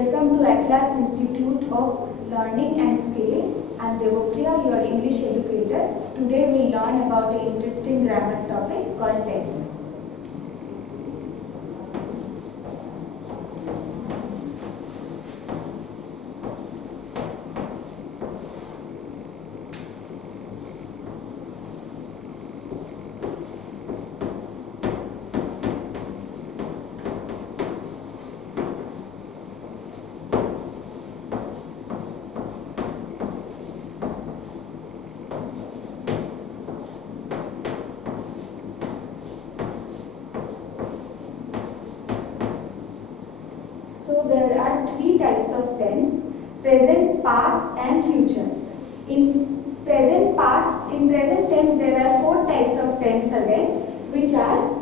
Welcome to Atlas Institute of Learning and Skilling. I am Devopriya, your English educator. Today we will learn about an interesting grammar topic called tense. So there are three types of tense: present, past and future. In present tense there are four types of tense again, which are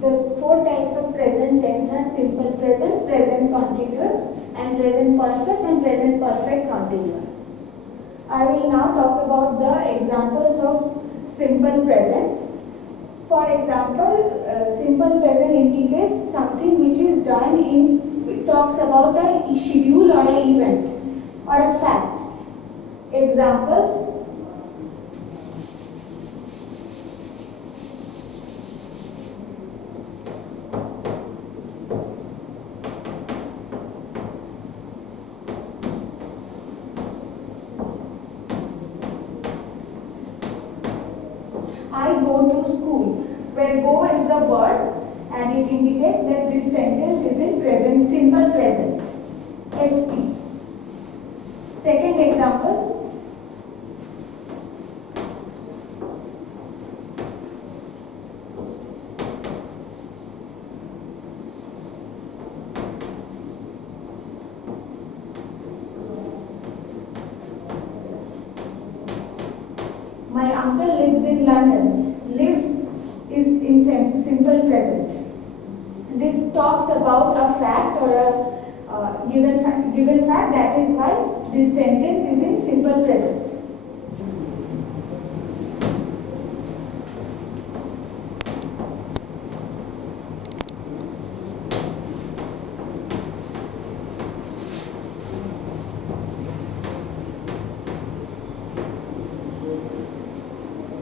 the four types of present tense are simple present, present continuous, and present perfect and present perfect continuous. I will now talk about the examples of simple present. For example, simple present indicates something which is done it talks about a schedule or an event or a fact. Examples: I go to school, where go is the verb and it indicates that this sentence is in present, simple present, SP. Second example: my uncle lives in London. Lives is in simple present. This talks about a fact or a given fact. That is why this sentence is in simple present.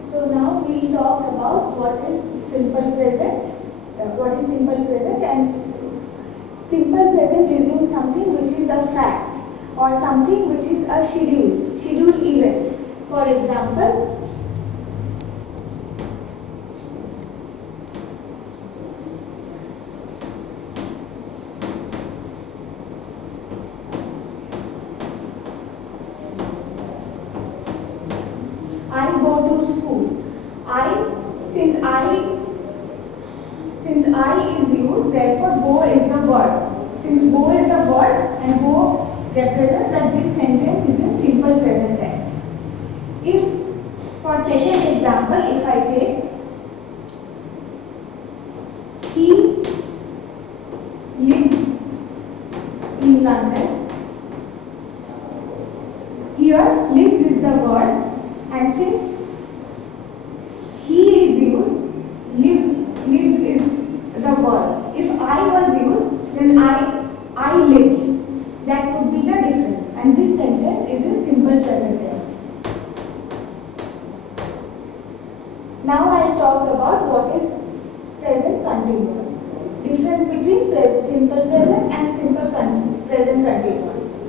So now we will talk about what is simple present. And simple present resumes something which is a fact or something which is a scheduled event. For example, I go to school. Since I is used, therefore go is the verb. Since go is the verb and go represents that this sentence is in simple present tense. If for second example, if I take he lives in London, here lives is the verb, and since he is used, lives is the verb. If I was used, then I live. That would be the difference. And this sentence is in simple present what is present continuous. Difference between simple present and simple present continuous.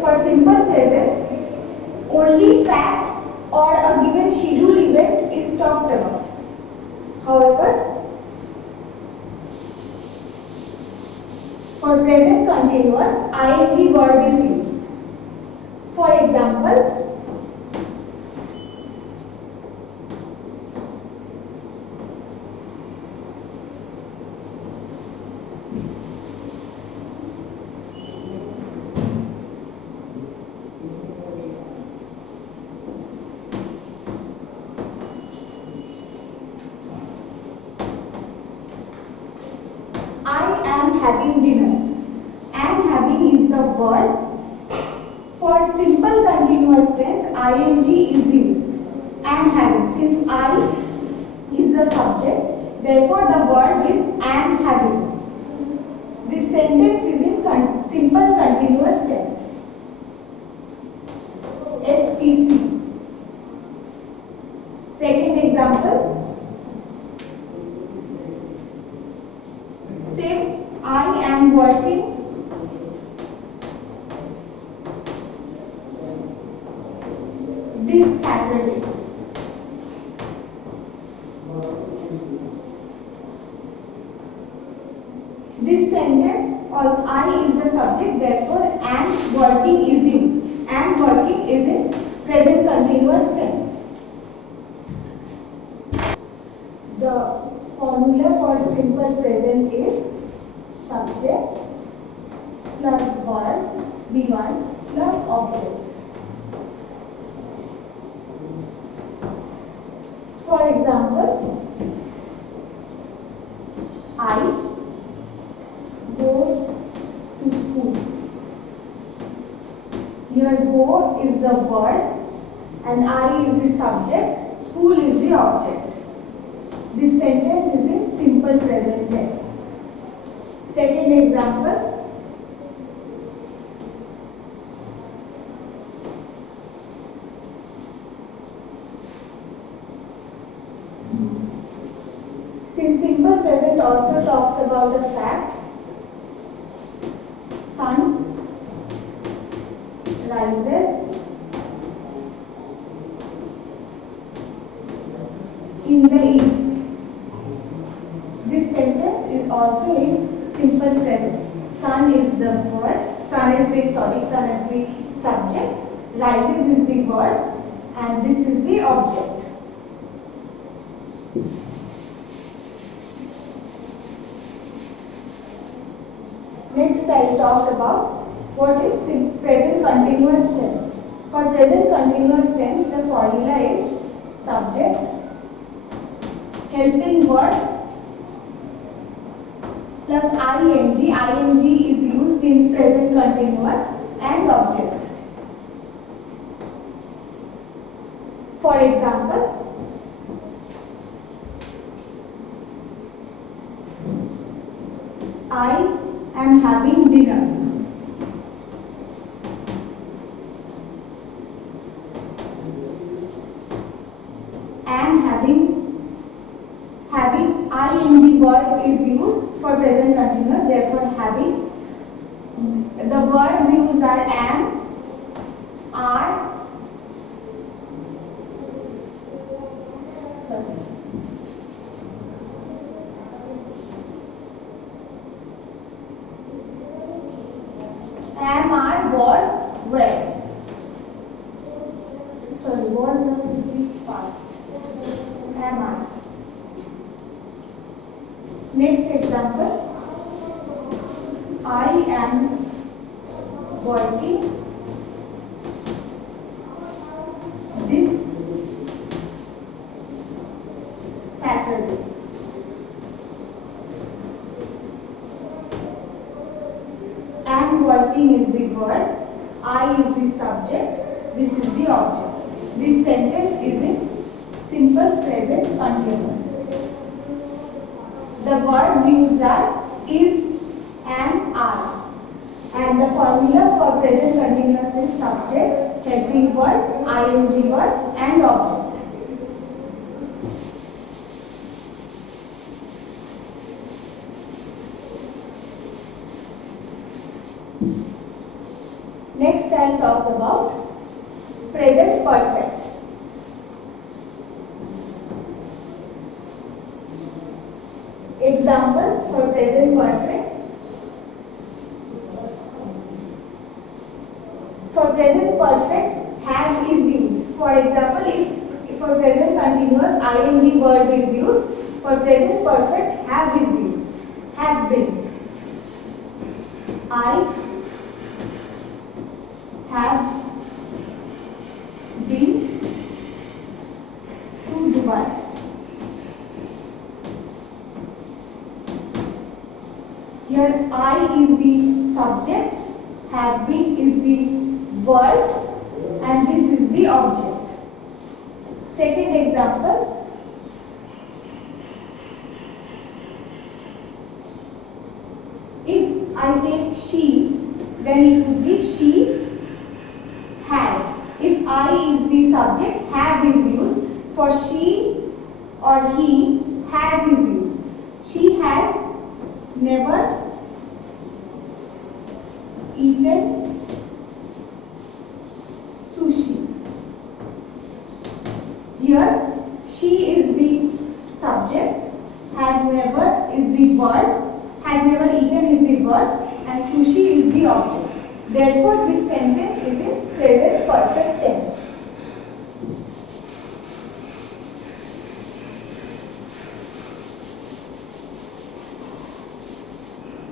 For simple present, only fact or a given schedule event is talked about. However, for present continuous, ing verb is used. For example, having dinner. Am having is the verb. For simple continuous tense, ing is used. Am having. Since I is the subject, therefore the verb is am having. This sentence is in simple continuous tense. SPC. Second example. Say I am working this Saturday. This sentence, I is the subject, therefore am working is used. Am working is in present continuous tense. The formula for simple present is subject plus verb V1 plus object. For example, I go to school. Here go is the verb and I is the subject, school is the object. This sentence is in simple present tense. Second example. Since simple present also talks about a fact, sun rises in the east. This sentence is also in simple present. Sun is the verb, sun is the subject, rises is the verb, and this is the object. Next I will talk about what is present continuous tense. For present continuous tense, the formula is subject, helping verb plus ing. Ing is used in present continuous and object. For example, I am having dinner. Am having ing verb is used for present continuous, therefore having. The verbs used are am, are, am, are, was, were. Was will be past. Am, are. Next example. I am working this Saturday. Am working is the verb, I is the subject, this is the object. This sentence is in simple present continuous. The verbs used are is, am, are. And the formula for present continuous is subject, helping verb, ing verb and object. Next I'll talk about present perfect. Example for present perfect. For present perfect, have is used. For example, if for present continuous ing verb is used, for present perfect have is used. Have been. I have been to Dubai. Here I is the subject, have been is the verb, and this is the object. Second example. If I take she, then it would be she has. If I is the subject, have is used. For she or he, has is used. She has never eaten sushi. Here, she is the subject, has never is the verb, has never eaten is the verb, and sushi is the object. Therefore, this sentence is in present perfect tense.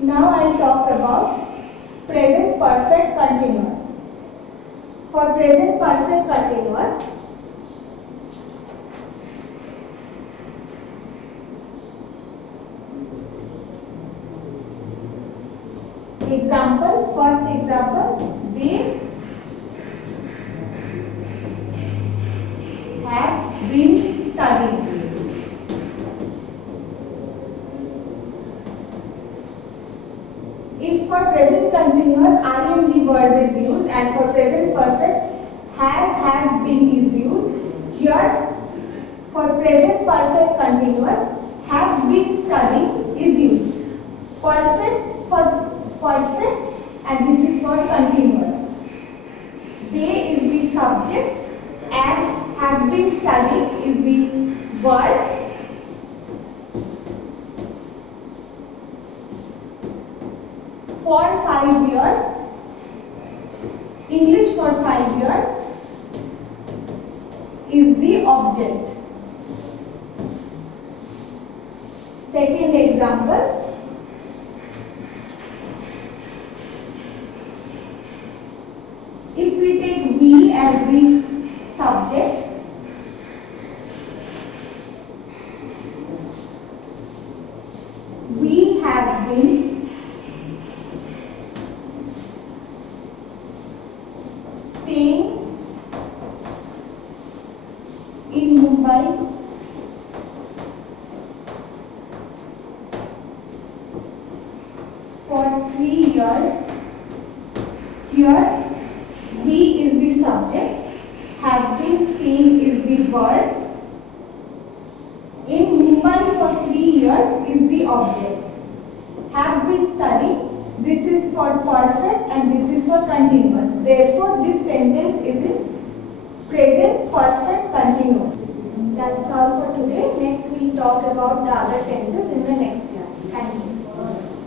Now I will talk about present perfect continuous. For present perfect continuous, example, first example, they have been studying. If for present continuous ing verb is used and for present perfect has, have, been is used, here for present perfect continuous have been studying is used. Perfect for perfect and this is for continuous. They is the subject and have been studying is the verb. For 5 years, English for 5 years is the object. Second example, if we take we as the subject, we have been staying in Mumbai for 3 years. Here, we is the subject, have been staying is the verb, in Mumbai for 3 years is the object, have been studying, this is for perfect and this is for continuous. Therefore, this sentence is in present perfect continuous. That's all for today. Next, we'll talk about the other tenses in the next class. Thank you.